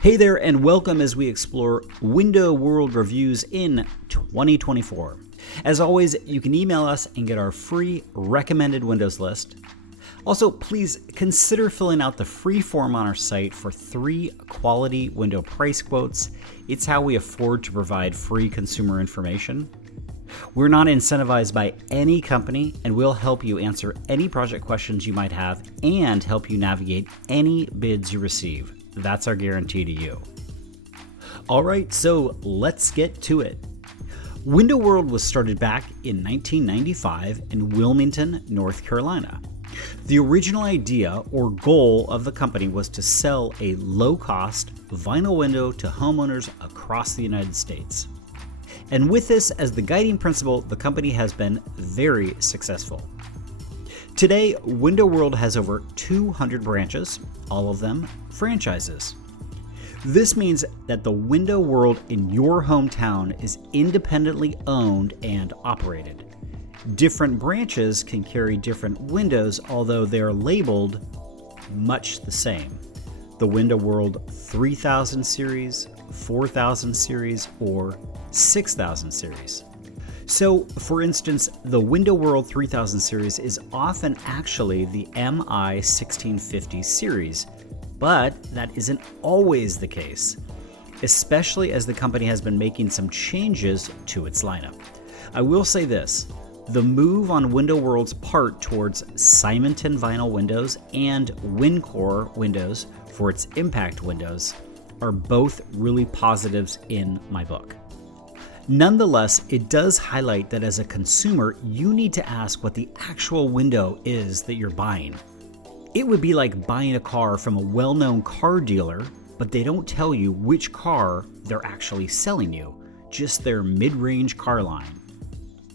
Hey there, and welcome as we explore Window World reviews in 2024. As always, you can email us and get our free recommended Windows list. Also, please consider filling out the free form on our site for 3 quality window price quotes. It's how we afford to provide free consumer information. We're not incentivized by any company, and we'll help you answer any project questions you might have and help you navigate any bids you receive. That's our guarantee to you. All right, so let's get to it. Window World was started back in 1995 in Wilmington, North Carolina. The original idea or goal of the company was to sell a low-cost vinyl window to homeowners across the United States. And with this as the guiding principle, the company has been very successful. Today, Window World has over 200 branches, all of them franchises. This means that the Window World in your hometown is independently owned and operated. Different branches can carry different windows, although they are labeled much the same. The Window World 3000 series, 4000 series, or 6000 series. So, for instance, the Window World 3000 series is often actually the MI 1650 series, but that isn't always the case, especially as the company has been making some changes to its lineup. I will say this, the move on Window World's part towards Simonton vinyl windows and WinCore windows for its impact windows are both really positives in my book. Nonetheless, it does highlight that as a consumer, you need to ask what the actual window is that you're buying. It would be like buying a car from a well-known car dealer, but they don't tell you which car they're actually selling you, just their mid-range car line.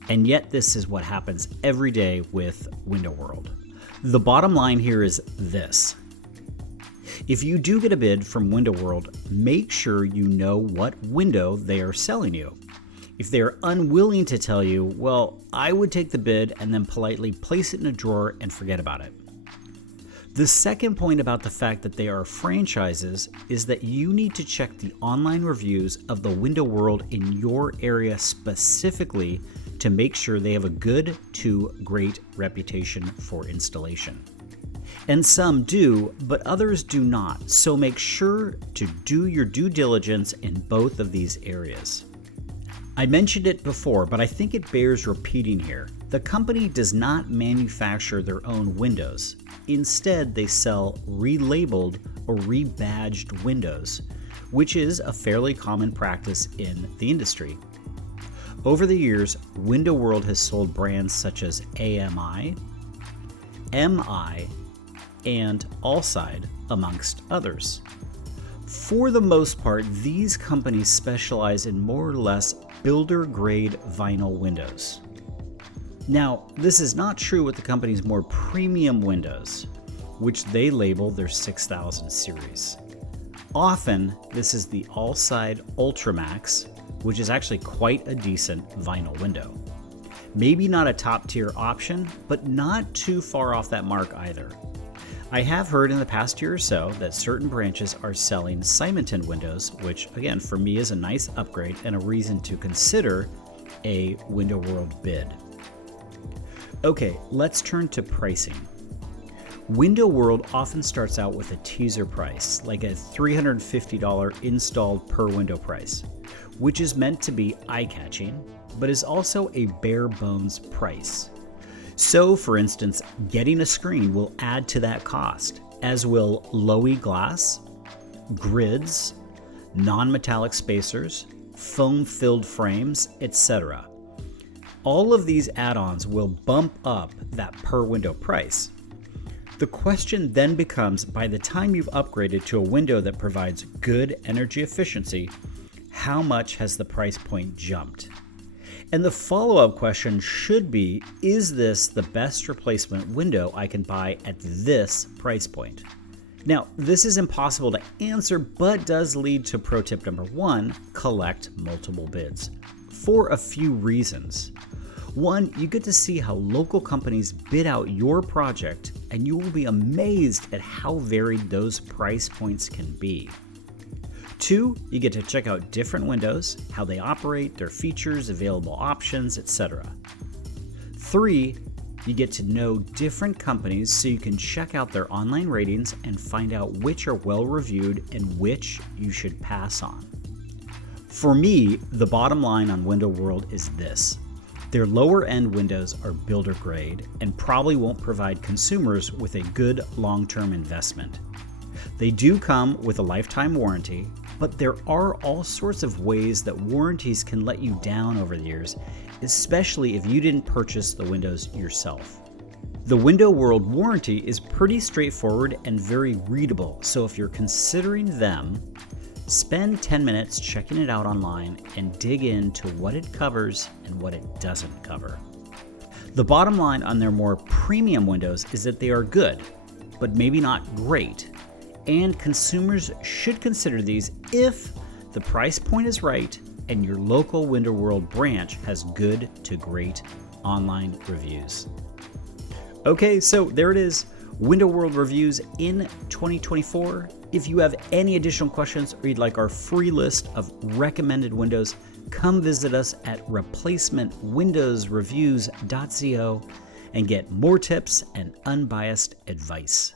And yet this is what happens every day with Window World. The bottom line here is this. If you do get a bid from Window World, make sure you know what window they are selling you. If they are unwilling to tell you, well, I would take the bid and then politely place it in a drawer and forget about it. The second point about the fact that they are franchises is that you need to check the online reviews of the Window World in your area specifically to make sure they have a good to great reputation for installation. And some do, but others do not, so make sure to do your due diligence in both of these areas. I mentioned it before, but I think it bears repeating here. The company does not manufacture their own windows. Instead, they sell relabeled or rebadged windows, which is a fairly common practice in the industry. Over the years, Window World has sold brands such as AMI, MI, and Allside, amongst others. For the most part, these companies specialize in more or less builder-grade vinyl windows. Now, this is not true with the company's more premium windows, which they label their 6000 series. Often, this is the Allside Ultramax, which is actually quite a decent vinyl window. Maybe not a top-tier option, but not too far off that mark either. I have heard in the past year or so that certain branches are selling Simonton windows, which again for me is a nice upgrade and a reason to consider a Window World bid. Okay, let's turn to pricing. Window World often starts out with a teaser price, like a $350 installed per window price, which is meant to be eye-catching, but is also a bare bones price. So, for instance, getting a screen will add to that cost, as will low-E glass, grids, non-metallic spacers, foam-filled frames, etc. All of these add-ons will bump up that per window price. The question then becomes, by the time you've upgraded to a window that provides good energy efficiency, how much has the price point jumped? And the follow-up question should be, is this the best replacement window I can buy at this price point? Now, this is impossible to answer, but does lead to pro tip number 1, collect multiple bids, for a few reasons. One, you get to see how local companies bid out your project, and you will be amazed at how varied those price points can be. 2, you get to check out different windows, how they operate, their features, available options, etc. 3, you get to know different companies so you can check out their online ratings and find out which are well reviewed and which you should pass on. For me, the bottom line on Window World is this. Their lower end windows are builder grade and probably won't provide consumers with a good long-term investment. They do come with a lifetime warranty, but there are all sorts of ways that warranties can let you down over the years, especially if you didn't purchase the windows yourself. The Window World warranty is pretty straightforward and very readable, so if you're considering them, spend 10 minutes checking it out online and dig into what it covers and what it doesn't cover. The bottom line on their more premium windows is that they are good, but maybe not great, and consumers should consider these if the price point is right and your local Window World branch has good to great online reviews. Okay, so there it is, Window World reviews in 2024. If you have any additional questions or you'd like our free list of recommended windows, come visit us at replacementwindowsreviews.co and get more tips and unbiased advice.